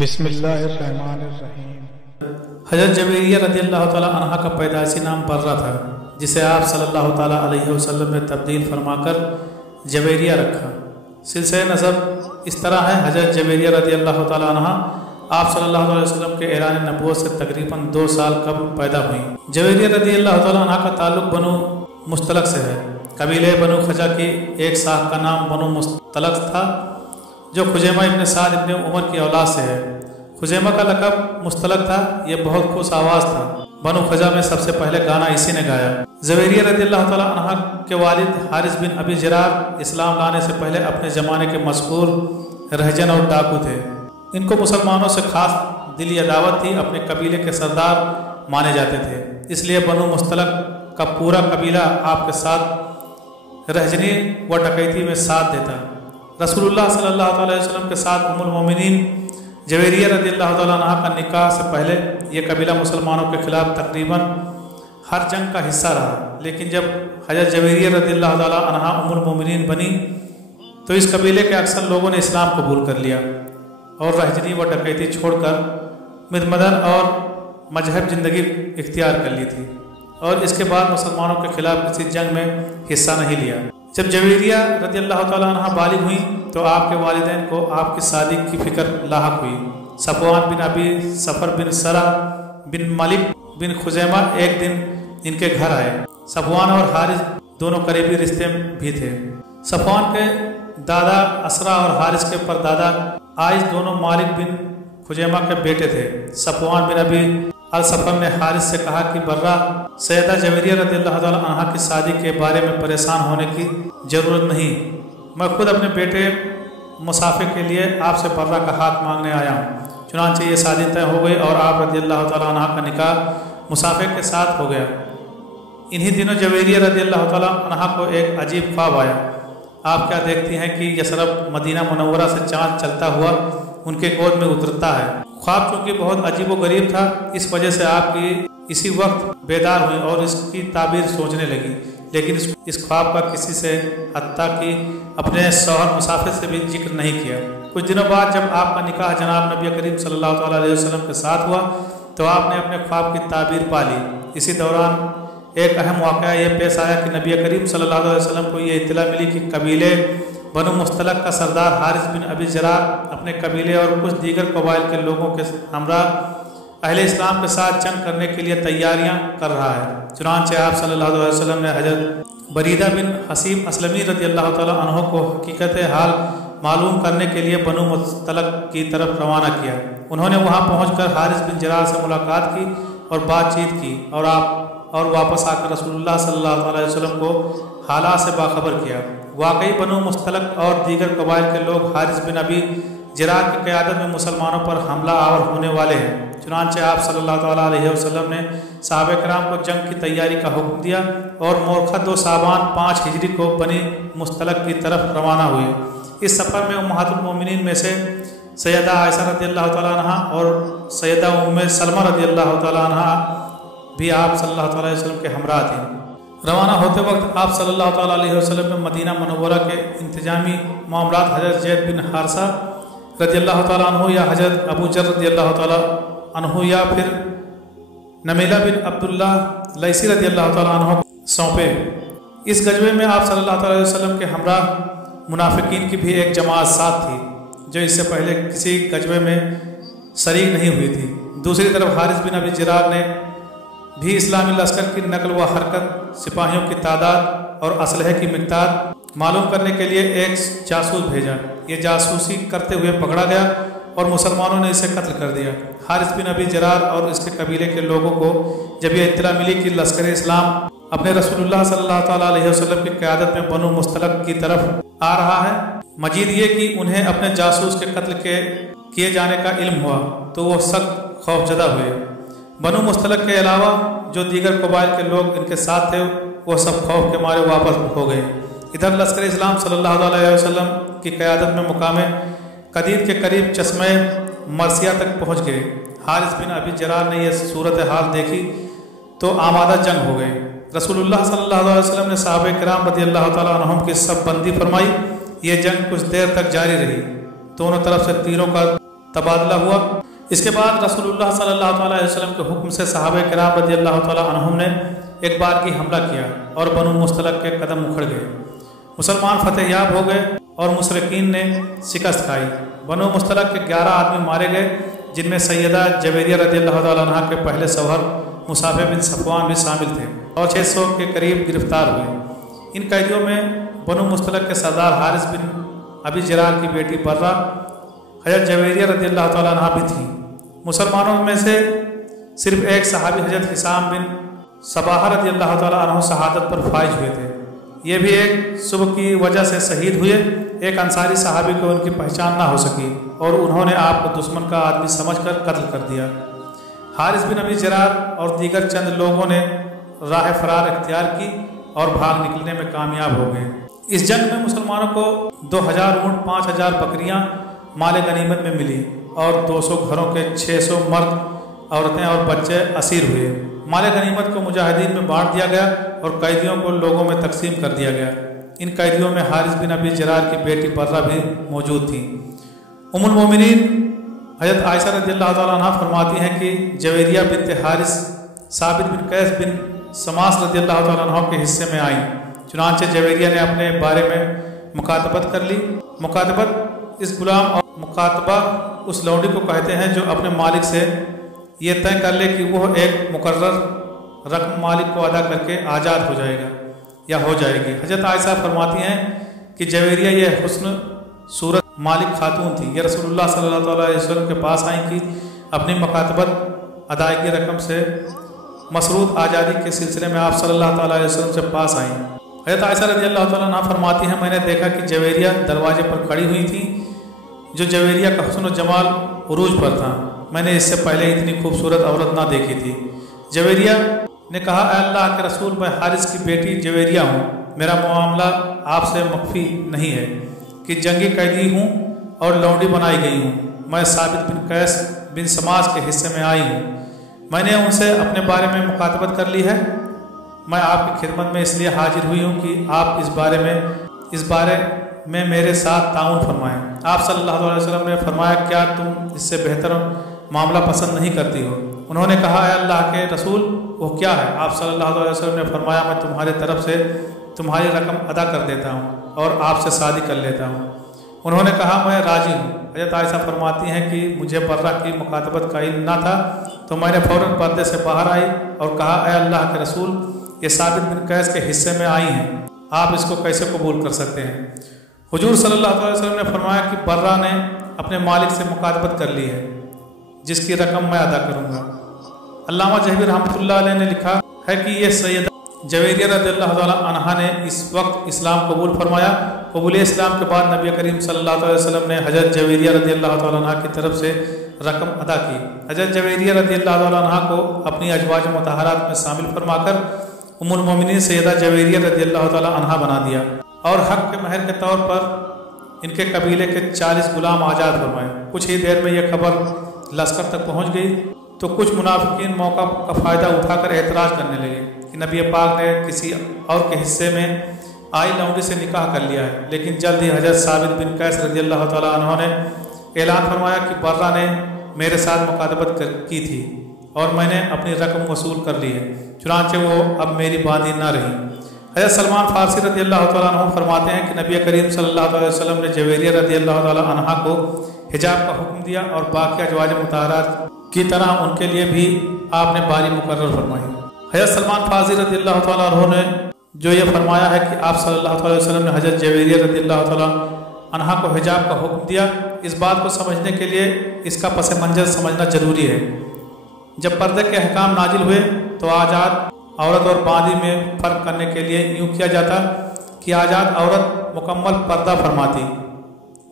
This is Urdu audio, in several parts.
بسم اللہ الرحمن الرحیم۔ حضرت جویریہ رضی اللہ تعالیٰ عنہ کا پیدائشی نام برہ تھا، جسے آپ صلی اللہ تعالیٰ علیہ وسلم نے تبدیل فرما کر جویریہ رکھا۔ سلسلہ نسب اس طرح ہے: حضرت جویریہ رضی اللہ تعالیٰ عنہ آپ صلی اللہ علیہ وسلم کے اعلان نبوت سے تقریباً 2 سال قبل پیدا ہوئیں۔ جویریہ رضی اللہ تعالیٰ عنہ کا تعلق بنو مستلق سے ہے۔ قبیلہ بنو خزا کی ایک شاخ کا نام بنو مستلق تھا، جو خزیمہ ابن سعد ابن عمر کی اولاد سے ہے۔ خزیمہ کا لقب مستلق تھا، یہ بہت خوش آواز تھا۔ بنو خزا میں سب سے پہلے گانا اسی نے گایا۔ جویریہ رضی اللہ تعالیٰ عنہ کے والد حارث بن ابی جرار اسلام لانے سے پہلے اپنے زمانے کے مشہور رہزن اور ڈاکو تھے۔ ان کو مسلمانوں سے خاص دلی عداوت تھی، اپنے قبیلے کے سردار مانے جاتے تھے، اس لیے بنو مستلق کا پورا قبیلہ آپ کے ساتھ رہزنی و ڈکیتی میں ساتھ دیتا۔ رسول اللہ صلی اللہ علیہ وسلم کے ساتھ ام المومنین جویریہ رضی اللہ تعالیٰ عنہ کا نکاح سے پہلے یہ قبیلہ مسلمانوں کے خلاف تقریباً ہر جنگ کا حصہ رہا، لیکن جب حضرت جویریہ رضی اللہ تعالیٰ عنہ ام المومنین بنی تو اس قبیلے کے اکثر لوگوں نے اسلام قبول کر لیا اور رہزنی و ڈکیتی چھوڑ کر مدن اور مذہب زندگی اختیار کر لی تھی، اور اس کے بعد مسلمانوں کے خلاف کسی جنگ میں حصہ نہیں لیا۔ جب جویریہ رضی اللہ تعالیٰ عنہ بالغ ہوئی تو آپ کے والدین کو آپ کی شادی کی فکر لاحق ہوئی۔ صفوان بن ابی صفر بن سرا بن ملک بن خزیمہ ایک دن ان کے گھر آئے۔ صفوان اور حارث دونوں قریبی رشتے بھی تھے۔ صفوان کے دادا اسرا اور حارث کے پردادا عائش دونوں مالک بن خزیمہ کے بیٹے تھے۔ صفوان بن ابی الصفر نے حارث سے کہا کہ برہ سیدہ جویریہ رضی اللہ تعالیٰ عنہ کی شادی کے بارے میں پریشان ہونے کی ضرورت نہیں، میں خود اپنے بیٹے مسافر کے لیے آپ سے برہ کا ہاتھ مانگنے آیا ہوں۔ چنانچہ یہ شادی طے ہو گئی اور آپ رضی اللہ تعالیٰ عنہ کا نکاح مسافر کے ساتھ ہو گیا۔ انہی دنوں جویریہ رضی اللہ تعالیٰ عنہ کو ایک عجیب خواب آیا۔ آپ کیا دیکھتی ہیں کہ یثرب مدینہ منورہ سے چاند چلتا ہوا ان کے گود میں اترتا ہے۔ خواب چونکہ بہت عجیب و غریب تھا، اس وجہ سے آپ کی اسی وقت بیدار ہوئی اور اس کی تعبیر سوچنے لگی، لیکن اس خواب کا کسی سے حتیٰ کہ اپنے شوہر مسافر سے بھی ذکر نہیں کیا۔ کچھ دنوں بعد جب آپ کا نکاح جناب نبی کریم صلی اللہ تعالیٰ علیہ وسلم کے ساتھ ہوا تو آپ نے اپنے خواب کی تعبیر پا لی۔ اسی دوران ایک اہم واقعہ یہ پیش آیا کہ نبی کریم صلی اللہ علیہ وسلم کو یہ اطلاع ملی کہ قبیلے بنو مستلق کا سردار حارث بن ابی جرار اپنے قبیلے اور کچھ دیگر قبائل کے لوگوں کے ہمراہ اہل اسلام کے ساتھ جنگ کرنے کے لیے تیاریاں کر رہا ہے۔ چنانچہ آپ صلی اللہ علیہ وسلم نے حضرت بریدہ بن حسیب اسلمی رضی اللہ تعالیٰ عنہ کو حقیقت حال معلوم کرنے کے لیے بنو مستلق کی طرف روانہ کیا۔ انہوں نے وہاں پہنچ کر حارث بن جرار سے ملاقات کی اور بات چیت کی اور واپس آ کر رسول اللہ صلی اللہ علیہ وسلم کو حالات سے باخبر کیا۔ واقعی بنو مستلق اور دیگر قبائل کے لوگ حارث بن ابی جرار کی قیادت میں مسلمانوں پر حملہ آور ہونے والے ہیں۔ چنانچہ آپ صلی اللہ تعالیٰ علیہ وسلم نے صحابہ کرام کو جنگ کی تیاری کا حکم دیا اور مورخہ 2 شعبان 5 ہجری کو بنی مستلق کی طرف روانہ ہوئے۔ اس سفر میں امہات المومنین میں سے سیدہ عائشہ رضی اللہ تعالیٰ عنہ اور سیدہ ام سلمہ رضی اللہ تعالیٰ عنہ بھی آپ صلی اللہ تعالیٰ علیہ وسلم کے ہمراہ تھیں۔ روانہ ہوتے وقت آپ صلی اللہ تعالیٰ علیہ وسلم نے مدینہ منورہ کے انتظامی معاملات حضرت زید بن حارثہ رضی اللہ تعالیٰ عنہ یا حضرت ابو ذر رضی اللہ تعالیٰ عنہ یا پھر نمیلہ بن عبداللہ لیثی رضی اللہ تعالیٰ عنہ سونپے۔ اس غزوے میں آپ صلی اللہ تعالیٰ علیہ وسلم کے ہمراہ منافقین کی بھی ایک جماعت ساتھ تھی، جو اس سے پہلے کسی غزوے میں شریک نہیں ہوئی تھی۔ دوسری طرف حارث بن ابی جرار نے بھی اسلامی لشکر کی نقل و حرکت، سپاہیوں کی تعداد اور اسلحے کی مقدار معلوم کرنے کے لیے ایک جاسوس بھیجا۔ یہ جاسوسی کرتے ہوئے پکڑا گیا اور مسلمانوں نے اسے قتل کر دیا۔ حارث بن ابی جرار اور اس کے قبیلے کے لوگوں کو جب یہ اطلاع ملی کہ لشکر اسلام اپنے رسول اللہ صلی اللہ تعالیٰ علیہ وسلم کی قیادت میں بنو مستلق کی طرف آ رہا ہے، مزید یہ کہ انہیں اپنے جاسوس کے قتل کیے جانے کا علم ہوا، تو وہ سخت خوفزدہ ہوئے۔ بنو مستلق کے علاوہ جو دیگر قبائل کے لوگ ان کے ساتھ تھے وہ سب خوف کے مارے واپس ہو گئے۔ ادھر لشکر اسلام صلی اللہ علیہ وسلم کی قیادت میں مقام قدید کے قریب چشمہ مرثیہ تک پہنچ گئے۔ حارث بن ابی جرار نے یہ صورتحال دیکھی تو آمادہ جنگ ہو گئے۔ رسول اللہ صلی اللہ علیہ وسلم نے صحابہ کرام رضی اللہ تعالیٰ عنہم کی سب بندی فرمائی۔ یہ جنگ کچھ دیر تک جاری رہی، دونوں طرف سے تیروں کا تبادلہ ہوا۔ اس کے بعد رسول اللہ صلی اللہ علیہ وسلم کے حکم سے صحابہ کرام رضی اللہ تعالیٰ عنہم نے ایک بار کی حملہ کیا اور بنو مستلق کے قدم اکھڑ گئے۔ مسلمان فتح یاب ہو گئے اور مشرکین نے شکست کھائی۔ بنو مستلق کے 11 آدمی مارے گئے، جن میں سیدہ جویریہ رضی اللہ تعالیٰ عنہ کے پہلے شوہر مصعب بن صفوان بھی شامل تھے، اور 600 کے قریب گرفتار ہوئے۔ ان قیدیوں میں بنو مستلق کے سردار حارث بن ابی جرار کی بیٹی برہ حضرت جویریہ رضی اللہ تعالیٰ عنہ بھی تھیں۔ مسلمانوں میں سے صرف ایک صحابی حضرت حسام بن صباح رضی اللہ تعالیٰ عنہ شہادت پر فائز ہوئے تھے۔ یہ بھی ایک صبح کی وجہ سے شہید ہوئے۔ ایک انصاری صحابی کو ان کی پہچان نہ ہو سکی اور انہوں نے آپ کو دشمن کا آدمی سمجھ کر قتل کر دیا۔ حارث بن ابی جرار اور دیگر چند لوگوں نے راہ فرار اختیار کی اور بھاگ نکلنے میں کامیاب ہو گئے۔ اس جنگ میں مسلمانوں کو 2000 اونٹ، 5000 بکریاں مال غنیمت میں ملی اور 200 گھروں کے 600 مرد، عورتیں اور بچے اسیر ہوئے۔ مال غنیمت کو مجاہدین میں بانٹ دیا گیا اور قیدیوں کو لوگوں میں تقسیم کر دیا گیا۔ ان قیدیوں میں حارث بن ابی جرار کی بیٹی برہ بھی موجود تھیں۔ ام المومنین حضرت عائشہ رضی اللہ تعالیٰ عنہ فرماتی ہیں کہ جویریہ بنت حارث ثابت بن قیس بن شماس رضی اللہ تعالیٰ عنہ کے حصے میں آئیں۔ چنانچہ جویریہ نے اپنے بارے میں مکاتبت کر لی۔ مکاتبت اس غلام اور مکاتبہ اس لونڈی کو کہتے ہیں جو اپنے مالک سے یہ طے کر لے کہ وہ ایک مقرر رقم مالک کو ادا کر کے آزاد ہو جائے گا یا ہو جائے گی۔ حضرت عائشہ فرماتی ہیں کہ جویریہ یہ حسن صورت مالک خاتون تھی، یہ رسول اللہ صلی اللہ علیہ وسلم کے پاس آئیں کہ اپنی مکاتبت ادائیگی رقم سے مسرود آزادی کے سلسلے میں آپ صلی اللہ تعالیٰ علیہ وسلم سے پاس آئیں۔ حضرت عائشہ رضی اللہ تعالیٰ عنہ فرماتی ہیں میں نے دیکھا کہ جویریہ دروازے پر کھڑی ہوئی تھی، جو جویریہ کا حسن و جمال عروج پر تھا۔ میں نے اس سے پہلے اتنی خوبصورت عورت نہ دیکھی تھی۔ جویریہ نے کہا اے اللہ کے رسول، میں حارث کی بیٹی جویریہ ہوں، میرا معاملہ آپ سے مخفی نہیں ہے کہ جنگی قیدی ہوں اور لونڈی بنائی گئی ہوں۔ میں ثابت بن قیس بن شماس کے حصے میں آئی ہوں۔ میں نے ان سے اپنے بارے میں مکاتبت کر لی ہے۔ میں آپ کی خدمت میں اس لیے حاضر ہوئی ہوں کہ آپ اس بارے میں میرے ساتھ تعاون فرمائیں۔ آپ صلی اللہ علیہ وسلم نے فرمایا کیا تم اس سے بہتر معاملہ پسند نہیں کرتی ہو؟ انہوں نے کہا اے اللہ کے رسول وہ کیا ہے؟ آپ صلی اللہ علیہ وسلم نے فرمایا میں تمہاری طرف سے تمہاری رقم ادا کر دیتا ہوں اور آپ سے شادی کر لیتا ہوں۔ انہوں نے کہا میں راضی ہوں۔ حضرت عائشہ فرماتی ہیں کہ مجھے برہ کی مکاتبت کا علم نہ تھا تو میں نے فوراً پردے سے باہر آئی اور کہا اے اللہ کے رسول یہ ثابت بن قیس کے حصے میں آئی ہیں، آپ اس کو کیسے قبول کر سکتے ہیں؟ حضور صلی اللہ علیہ وسلم نے فرمایا کہ برہ نے اپنے مالک سے مکاتبت کر لی ہے جس کی رقم میں ادا کروں گا۔ علامہ جہبی رحمۃ اللہ علیہ نے لکھا ہے کہ یہ سیدہ جویریہ رضی اللہ تعالیٰ عنہ نے اس وقت اسلام قبول فرمایا۔ قبول اسلام کے بعد نبی کریم صلی اللہ علیہ وسلم نے حضرت جویریہ رضی اللہ تعالیٰ عنہ کی طرف سے رقم ادا کی۔ حضرت جویریہ رضی اللہ تعالیٰ عنہ کو اپنی ازواج مطہرات میں شامل فرما کر ام المومنین سیدہ جویریہ رضی اللہ تعالیٰ عنہ بنا دیا اور حق کے مہر کے طور پر ان کے قبیلے کے 40 غلام آزاد فرمائے۔ کچھ ہی دیر میں یہ خبر لشکر تک پہنچ گئی تو کچھ منافقین موقع کا فائدہ اٹھا کر اعتراض کرنے لگے کہ نبی پاک نے کسی اور کے حصے میں آئی لونڈی سے نکاح کر لیا ہے، لیکن جلد ہی حضرت ثابت بن قیس رضی اللہ تعالیٰ عنہ نے اعلان فرمایا کہ برہ نے میرے ساتھ مکاتبت کی تھی اور میں نے اپنی رقم وصول کر لی ہے، چنانچہ وہ اب میری باندھی نہ رہی۔ حضرت سلمان فارسی رضی اللہ تعالیٰ عنہ فرماتے ہیں کہ نبی کریم صلی اللہ علیہ وسلم نے جویریہ رضی اللہ تعالیٰ عنہ کو حجاب کا حکم دیا اور باقی ازواج مطہرات کی طرح ان کے لیے بھی آپ نے باری مقرر فرمائی۔ حضرت سلمان فارسی رضی اللہ تعالیٰ عنہ نے جو یہ فرمایا ہے کہ آپ صلی اللہ علیہ وسلم نے حضرت جویریہ رضی اللہ تعالیٰ عنہ کو حجاب کا حکم دیا، اس بات کو سمجھنے کے لیے اس کا پس منظر سمجھنا ضروری ہے۔ جب پردے کے احکام نازل ہوئے تو آزاد عورت اور باندھی میں فرق کرنے کے لیے یوں کیا جاتا کہ آزاد عورت مکمل پردہ فرماتی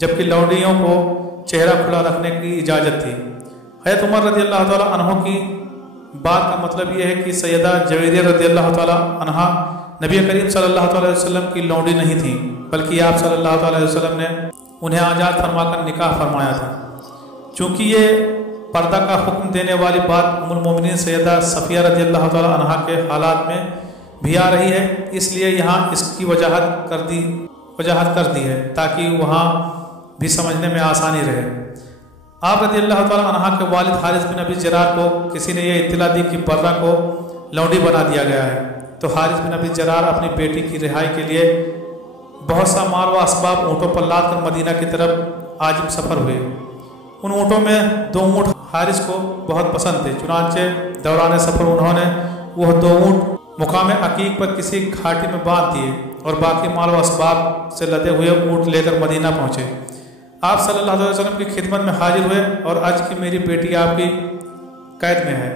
جبکہ لونڈیوں کو چہرہ کھلا رکھنے کی اجازت تھی۔ حضرت عمر رضی اللہ تعالیٰ عنہ کی بات کا مطلب یہ ہے کہ سیدہ جویریہ رضی اللہ تعالیٰ عنہ نبی کریم صلی اللہ علیہ وسلم کی لونڈی نہیں تھی بلکہ آپ صلی اللہ علیہ وسلم نے انہیں آزاد فرما کر نکاح فرمایا تھا۔ چونکہ یہ پردہ کا حکم دینے والی بات ام المومنین سیدہ صفیہ رضی اللہ تعالیٰ عنہ کے حالات میں بھی آ رہی ہے، اس لیے یہاں اس کی وضاحت کر دی ہے تاکہ وہاں بھی سمجھنے میں آسانی رہے۔ آپ رضی اللہ تعالیٰ عنہ کے والد حارث بن ابی جرار کو کسی نے یہ اطلاع دی کہ برہ کو لونڈی بنا دیا گیا ہے، تو حارث بن ابی جرار اپنی بیٹی کی رہائی کے لیے بہت سا مال و اسباب اونٹوں پر لاد کر مدینہ کی طرف عاجم سفر ہوئے۔ ان اونٹوں میں 2 اونٹ حارث کو بہت پسند تھے، چنانچہ دوران سفر انہوں نے وہ 2 اونٹ مقام عقیق پر کسی گھاٹی میں باندھ دیے اور باقی مال و اسباب سے لدے ہوئے اونٹ لے کر مدینہ پہنچے۔ آپ صلی اللہ علیہ وسلم کی خدمت میں حاضر ہوئے اور عرض کی میری بیٹی آپ کی قید میں ہے،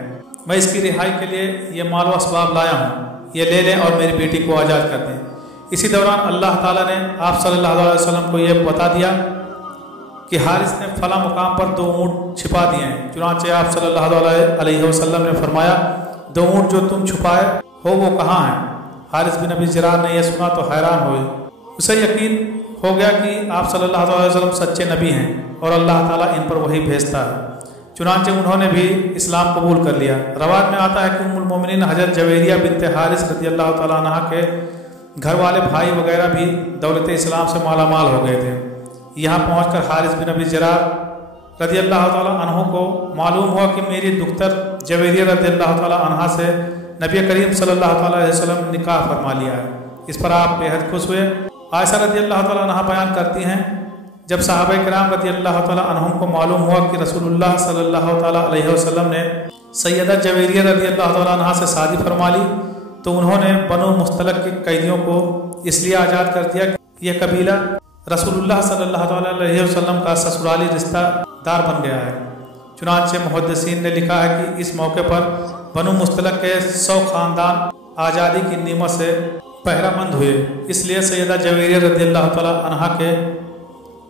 میں اس کی رہائی کے لیے یہ مال و اسباب لایا ہوں، یہ لے لیں اور میری بیٹی کو آزاد کر دیں۔ اسی دوران اللہ تعالیٰ نے آپ صلی اللہ علیہ وسلم کو یہ بتا دیا کہ حارث نے فلاں مقام پر 2 اونٹ چھپا دیے ہیں، چنانچہ آپ صلی اللہ علیہ وسلم نے فرمایا 2 اونٹ جو تم چھپائے ہو وہ کہاں ہیں؟ حارث بن ابی جرار نے یہ سنا تو حیران ہوئے، اسے یقین ہو گیا کہ آپ صلی اللہ علیہ وسلم سچے نبی ہیں اور اللہ تعالیٰ ان پر وحی بھیجتا ہے، چنانچہ انہوں نے بھی اسلام قبول کر لیا۔ روایت میں آتا ہے کہ ام المومنین حضرت جویریہ بنت حارث رضی اللہ تعالیٰ عنہ کے گھر والے بھائی وغیرہ بھی دولت اسلام سے مالا مال ہو گئے تھے۔ یہاں پہنچ کر حارث بن ابی جرار رضی اللہ تعالیٰ عنہ کو معلوم ہوا کہ میری دختر جویریہ رضی اللہ تعالیٰ عنہ سے نبی کریم صلی اللہ تعالیٰ علیہ وسلم نے نکاح فرما لیا ہے۔ اس پر آپ بے حد خوش ہوئے۔ عائشہ رضی اللہ تعالیٰ عنہ بیان کرتی ہیں جب صحابہ کرام رضی اللہ تعالیٰ عنہم کو معلوم ہوا کہ رسول اللہ صلی اللہ تعالیٰ علیہ وسلم نے سیدہ جویریہ رضی اللہ تعالیٰ عنہ سے شادی فرما لی تو انہوں نے بنو مستلق کے قیدیوں کو اس لیے آزاد کر دیا کہ یہ قبیلہ رسول اللہ صلی اللہ تعالیٰ علیہ وسلم کا سسرالی رشتہ دار بن گیا ہے۔ چنانچہ محدثین نے لکھا ہے کہ اس موقع پر بنو مستلق کے 100 خاندان آزادی کی نعمت سے بہرہ مند ہوئے۔ اس لیے سیدہ جویریہ رضی اللہ تعالیٰ عنہ کے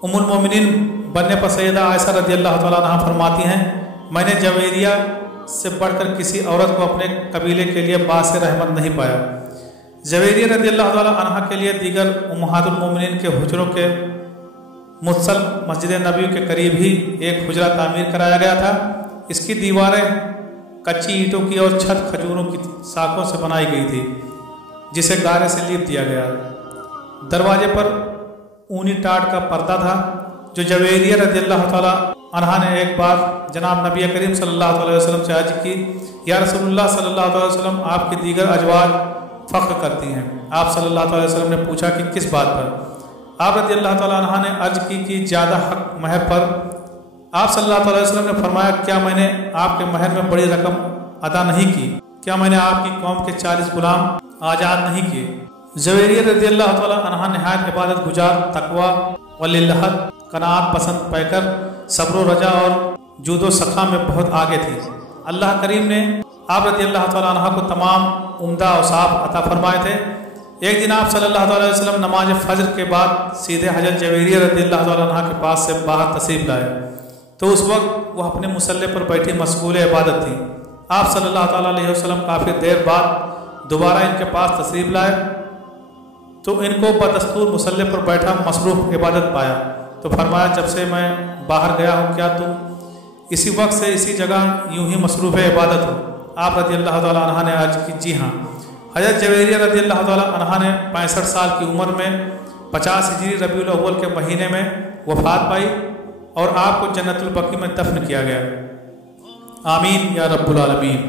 ام المومنین بننے پر سیدہ عائشہ رضی اللہ تعالیٰ عنہ فرماتی ہیں میں نے جویریہ سے بڑھ کر کسی عورت کو اپنے قبیلے کے لیے باعث رحمت نہیں پایا۔ جویریہ رضی اللہ تعالیٰ عنہ کے لیے دیگر امہات المومنین کے حجروں کے متصل مسجد نبی کے قریب ہی ایک حجرہ تعمیر کرایا گیا تھا۔ اس کی دیواریں کچی اینٹوں کی اور چھت کھجوروں کی ساکھوں سے بنائی گئی تھی جسے گارے سے لیپ دیا گیا۔ دروازے پر اونی ٹاٹ کا پردہ تھا جو جویریہ رضی اللہ تعالیٰ عنہ نے ایک بار جناب نبی کریم صلی اللہ علیہ وسلم سے عرض کی یا رسول اللہ صلی اللہ علیہ وسلم آپ کی دیگر ازواج فخر کرتی ہیں۔ آپ صلی اللہ علیہ وسلم نے پوچھا کہ کس بات پر؟ آپ رضی اللہ تعالیٰ عنہ نے عرض کی کہ زیادہ حق مہر پر۔ آپ صلی اللہ علیہ وسلم نے فرمایا کیا میں نے آپ کے مہر میں بڑی رقم ادا نہیں کی؟ کیا میں نے آپ کی قوم کے 40 غلام آزاد نہیں کیے؟ جویریہ رضی اللہ تعالیٰ عنہ نہایت عبادت گزار، تقوی وللہت، قناعت پسند، پیکر، صبر و رجا اور جود و سخا میں بہت آگے تھی۔ اللہ کریم نے آپ رضی اللہ تعالیٰ عنہ کو تمام عمدہ اوصاف عطا فرمائے تھے۔ ایک دن آپ صلی اللہ علیہ وسلم نماز فجر کے بعد سیدھے حضرت جویریہ رضی اللہ تعالیٰ عنہ کے پاس سے باہر تشریف لائے تو اس وقت وہ اپنے مصلی پر بیٹھی مشغول عبادت تھی۔ آپ صلی اللہ تعالیٰ علیہ وسلم کافی دیر بعد دوبارہ ان کے پاس تشریف لائے تو ان کو بدستور مصلی پر بیٹھا مصروف عبادت پایا تو فرمایا جب سے میں باہر گیا ہوں کیا تم اسی وقت سے اسی جگہ یوں ہی مصروف عبادت ہو؟ آپ رضی اللہ تعالیٰ عنہ نے عرض کی جی ہاں۔ حضرت جویریہ رضی اللہ تعالیٰ عنہ نے 65 سال کی عمر میں 50 ہجری ربیع الاول کے مہینے میں وفات پائی اور آپ کو جنت البقیع میں دفن کیا گیا۔ آمین یا رب العالمین۔